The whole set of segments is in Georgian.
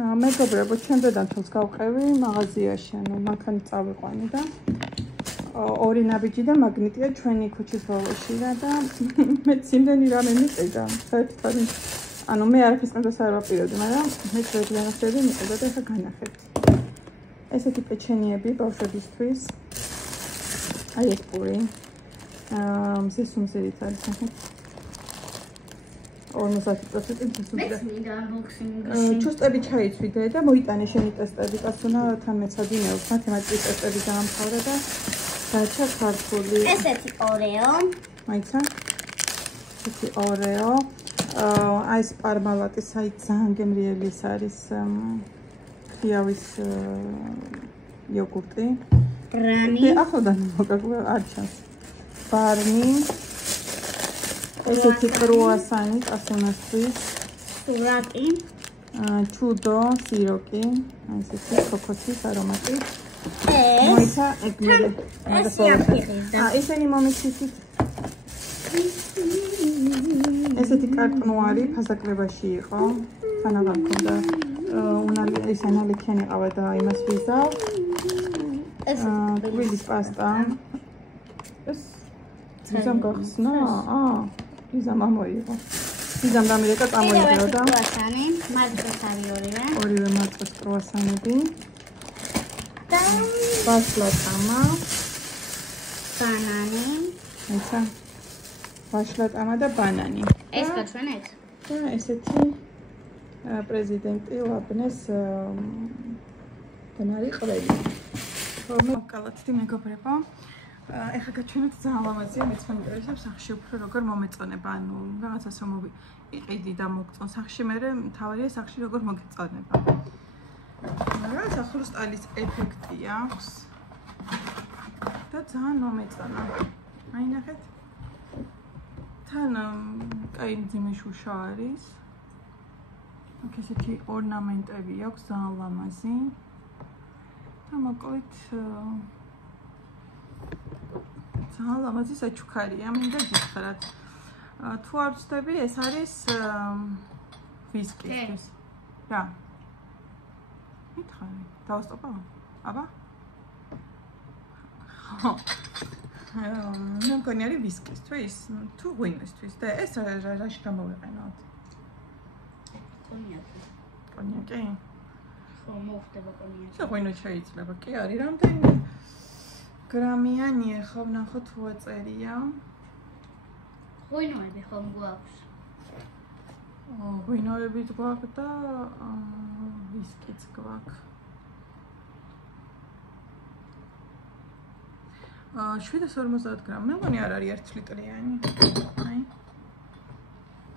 მეგობრებო, ჩვენ დედამთილს გავყევი მაღაზიაში, ანუ მანქანით წავიყვანი და ორი ნაბიჯი და მაგნიტია ჩვენი ქუჩის ბოლოში და მე იმდენი რამე მიყიდა, საერთოდ ანუ მე არაფერს ყიდოს არ ვაპირებდი, მაგრამ მე შეგვიანახები მიყიდა და ახლა განახეთ. ესეთი პეჩენიები ბავშვებისთვის. აი ეს პური. მზესუმზერით არის ნახეთ. 50% მეცნიდა unboxing-ში. ჩუსტები ჩაიცვიდე და მოიტანე შენი ტესტები, კაცონა თან მეცადინეობს, მათემატიკის ტესტები დაამთავრე და დაჩა ქართული. ესეთი ორეო. მაიცა? ესეთი ორეო. აი ეს პარმალატის აი ძალიან გემრიელი ეს არის ხიავის იოგურტი. ბრანი. ახლოდან მოკაკლე არ ჩანს. ბარნი. ესეთი კრუასანი კასონასთვის. სურატი. ჩუდო, სიროკი, აი ესეთი ქოქოსის არომატი. ეს. მოიცა ეგმერე. ესენი მომიცით. ესეთი კარტნუარი ფასაკლებაში იყო. თან აღარ მქონდა. უნალი ეს ანალიქიანი ყავა და იმას ვიზავ. ეს გვილის პასტა. ეს ვიზამ გახსნა? ვიზამ ამოიღო. ვიზამ დამირეკა წამოიღო და კრუასანი, მარცვას არის ორივე. ორივე მარცვას კრუასანები. და ვაშლატამა, ბანანი. აიცა. ვაშლატამა და ბანანი. ეს გაჩვენეთ? და ესეთი პრეზიდენტი ლაბნეს დანარი ყველი. მოვკალათდი მეგობრებო. ეხლა გაჩვენეთ ძალიან ლამაზია, მეც მაინტერესებს სახში უფრო როგორ მომეწონება, ანუ რაღაცას რომ იყიდი და მოგწონ სახში, მე თავარია სახში როგორ მოგეწონება. რაღაც ახლოსტალის ეფექტი აქვს და ძალიან მომეწონა. აი ნახეთ. თან კაი მძიმე შუშა არის. აქ ესეთი ორნამენტები აქვს ძალიან ლამაზი. და მოკლედ ძალიან ლამაზი საჩუქარია, მინდა გითხრათ. თუ არ ვცდები, ეს არის ვისკისთვის. რა? მითხარი, დავასტოპა? აბა? ხო. მე მგონი არის ვისკისთვის, თუ ღვინოსთვის და ეს რაში გამოვიყენოთ? კონიაკი. კონიაკი? ხო, მოხდება კონიაკი. ღვინო შეიძლება, კი არის რამდენი? გრამიანი ახლა ვნახოთ თუ აწერია. ღვინოები ხომ გვაქვს? ღვინოებიც გვაქვს და ვისკიც გვაქვს. 750 გრამი. მე მგონი არ არის 1 ლიტრიანი. აი.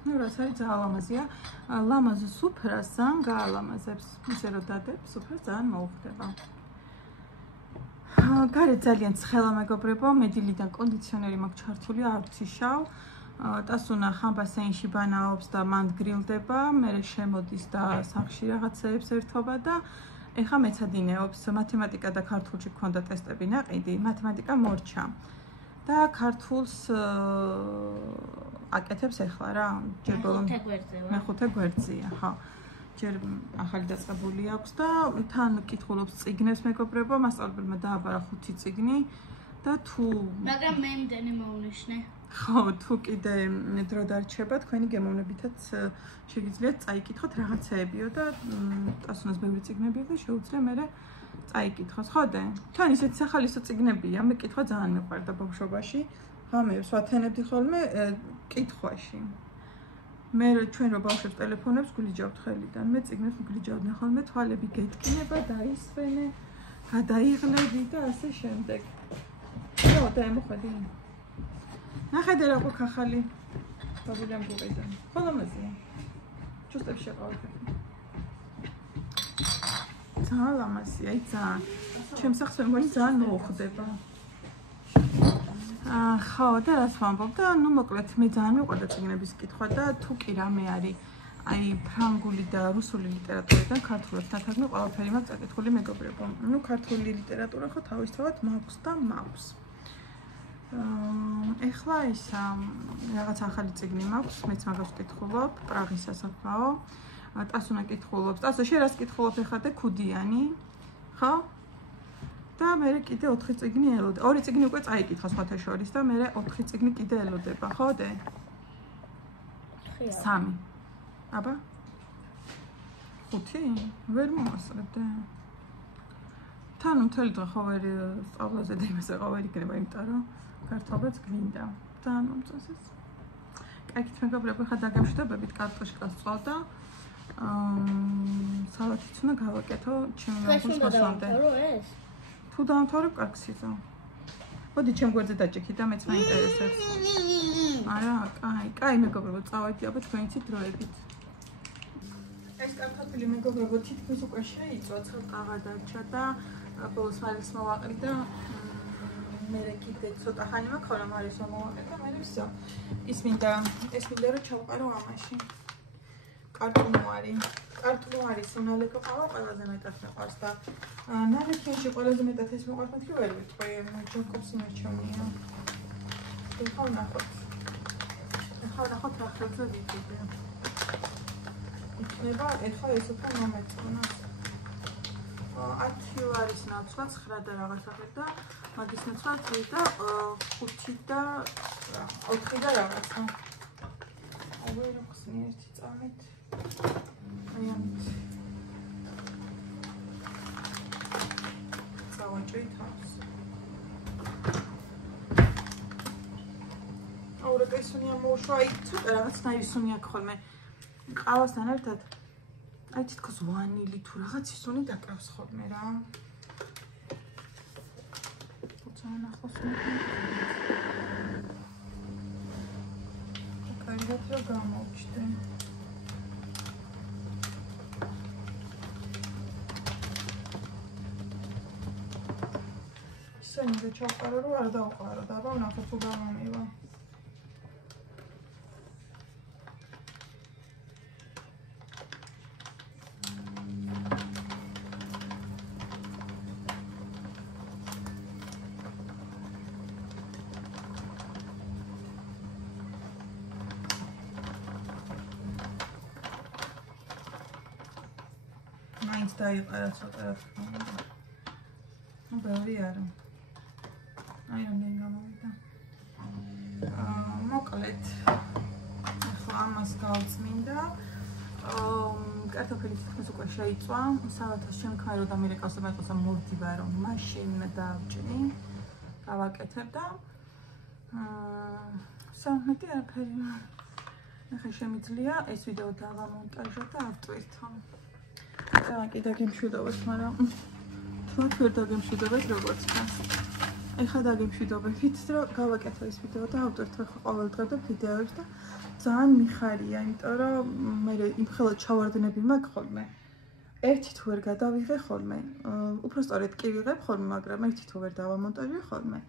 ნუ რაც არის ძალიან ლამაზია. ლამაზ სუფრას ძალიან გაალამაზებს. ისე რომ დადებ, სუფრა ძალიან მოუხდება. გარეთ ძალიან ცხელა მეგობრებო, მედილიდან კონდიციონერი მაქვს ჩართული, არ ვციშავ. ტასუნა ხან ბასეინში ბანაობს და მანდ გრილდება, მერე შემოდის და სახში რაღაცეებს ერთობა და ეხა მეცადინეობს. მათემატიკა და ქართულში გქონდა ტესტები ნაყიდი, მათემატიკა მორჩა. და ქართულს აკეთებს ეხლა რა, ჯერ მეხუთე გვერდზეა. მეხუთე გვერდზია, ხო. ჯერ ახალი დაწყებული აქვს და თან კითხულობს წიგნებს მეგობრებო, მასწავლებელმა დააბარა 5 წიგნი და თუ მაგრამ მე იმდენი მოვნიშნე. ხო, თუ კიდე დრო დარჩება, თქვენი გემოვნებითაც შეგიძლიათ წაიკითხოთ რაღაცეებიო და ტასუნას ბევრი წიგნებია და შეუძლია მერე წაიკითხოს, ხო და? თან ისეთი სახალისო წიგნებია, მე კითხვა ძალიან მიყვარდა ბავშვობაში. ღამეებს ვათენებდი ხოლმე კითხვაში. მე ჩვენ რო ბავშვებს ტელეფონებს გულიჯავთ ხელიდან, მე წიგნებს გულიჯავდნენ ხოლმე, თვალები გეტკინება, დაისვენე, გადაიღლები და ასე შემდეგ. ხო, და მოხდი. ნახე რა ყო ხახალი. ბაბულიამ გუყიდა. ხო ლამაზია. ჩუსტებს შეყავთ. ძალიან ლამაზია, აი ძალიან. ჩემს სახს მე მგონი ძალიან მოუხდება. ხო, და რას ვამბობ და ნუ მოკლედ მე ძალიან მიყვარდა წიგნების კითხვა და თუ კი რამე არის აი ფრანგული და რუსული ლიტერატურიდან ქართულებთან თარგმნი ყველაფერი მაქვს წაკითხული მეგობრებო. ნუ ქართული ლიტერატურა ხო თავისთავად მაქვს და მაქვს. ეხლა ის რაღაც ახალი წიგნი მაქვს, მეც მაგას ვკითხულობ, პრაღის სასაფლაო. ტასუნა კითხულობს. ტასო, შენ რას კითხულობ ახლა და ქუდიანი? ხო? და მე კიდე 4 წიგნი ელოდა. 2 წიგნი უკვე წაიკითხა სხვათა შორის და მე 4 წიგნი კიდე ელოდება, ხო დე? 3. აბა? 5? ვერ მომასწრებდე. თან მთელი დღე ხო ვერ სწავლაზე და იმასე ხო ვერ იქნება, იმიტომ რომ გართობაც გვინდა. თან მომწონს ეს. კაიქით მეგობრებო, ხა დაგემშვიდობებით კარტოშკას წვალ და სალათიც უნდა გავაკეთო ჩემი მამის მოსამდე. თუ დავამთავრებ კარგს იზო. მოდი ჩემ გვერდზე დაჭიქი და მეც მაინტერესებს. არა, კაი მეგობრებო, წავედი აბა თქვენიცი დროებით. ეს კარტოფილი მეგობრებო თითქმის უკვე შეიწვა, ცოტა დარჩა და ბოლოს მარის მოვაყრი და მე კიდე ცოტა ხანი მაქვს, ხოლმე მარის მოვაყრი და მე ვსო. ის მინდა რომ ჩავყარო ამაში. კარტოფარის უნალეკო ყავა ყველაზე მეტად მეყვარს და ნალექიაში ყველაზე მეტად ეს მეყვარს, მეთქი ვერ ვიტყვი, ჯაკობს იმერჩევნია. ეხლა ნახოთ რა ხელზე ვიდიდე. იქნება ეხლა ეს უფრო მომეწონა. 10 არის ნაცვლად 9 და რაღაც ახლა და მაგის ნაცვლად და 5 და 4 და რაღაცა. აი რა ხსნი ერთი წამით. აი ამით. წავაჭრით თავს. აურა კაისუნია მოუშვა, აი ცოტა რაღაცნაირი სუნი აქვს ხოლმე. ყავასთან ერთად აი თითქოს ვანილი თუ რაღაც ისუნი დაკრავს ხოლმე რა. თუმცა ნახოს კარგად რა გამოვჩდე. ისინი და ჩავყარო რომ არ დავყარო და აბა ვნახოთ თუ გამომივა. მაინც დაიყარა ცოტა რა თქმა უნდა. ნუ ბევრი არა. აი რამდენი გამოვიდა. მოკლედ. ახლა ამას გავწმინდა. კარტოფილი თითქმის უკვე შეიწვა. სალათას შემქარი რომ დამირეკავს და მეტყოსა მოვდივარ რომ მაშინ დავჭნი. გავაკეთებ და სამეთი არაფერი. ახლა შემიძლია ეს ვიდეო დავამონტაჟო და ავტვირთო. და კიდე გემშვიდობთ, მაგრამ თქვათ ვერ დაგემშვიდობეთ როგორც ხას. ეხლა დაგემშვიდობებით, რომ გავაკეთო ეს ვიდეო და ავტვირთო ყოველ დღე და ვიდეოებს და ძალიან მიხარია, იმიტომ რომ მე იმხელად ჩავარდნები მაქვს ხოლმე. ერთი თუ ვერ გადავიღე ხოლმე. უბრალოდ კი ვიღებ ხოლმე, მაგრამ ერთი თუ ვერ დავამონტაჟე ხოლმე.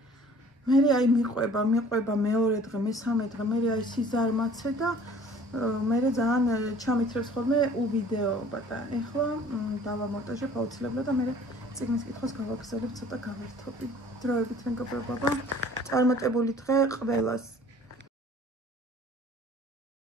მე აი მიყვება მეორე დღე, მესამე დღე, მე აი სიზარმაცე და მე ძალიან ჩამithრებს ხოლმე uvიდეოობა და ეხლა დავამონტაჟებ აუცილებლად და მე წიგნის კითხვას გავაგზავნებ ცოტა გავერთობი. დროებით მეგობრებო, წარმატებული დღე ყველას.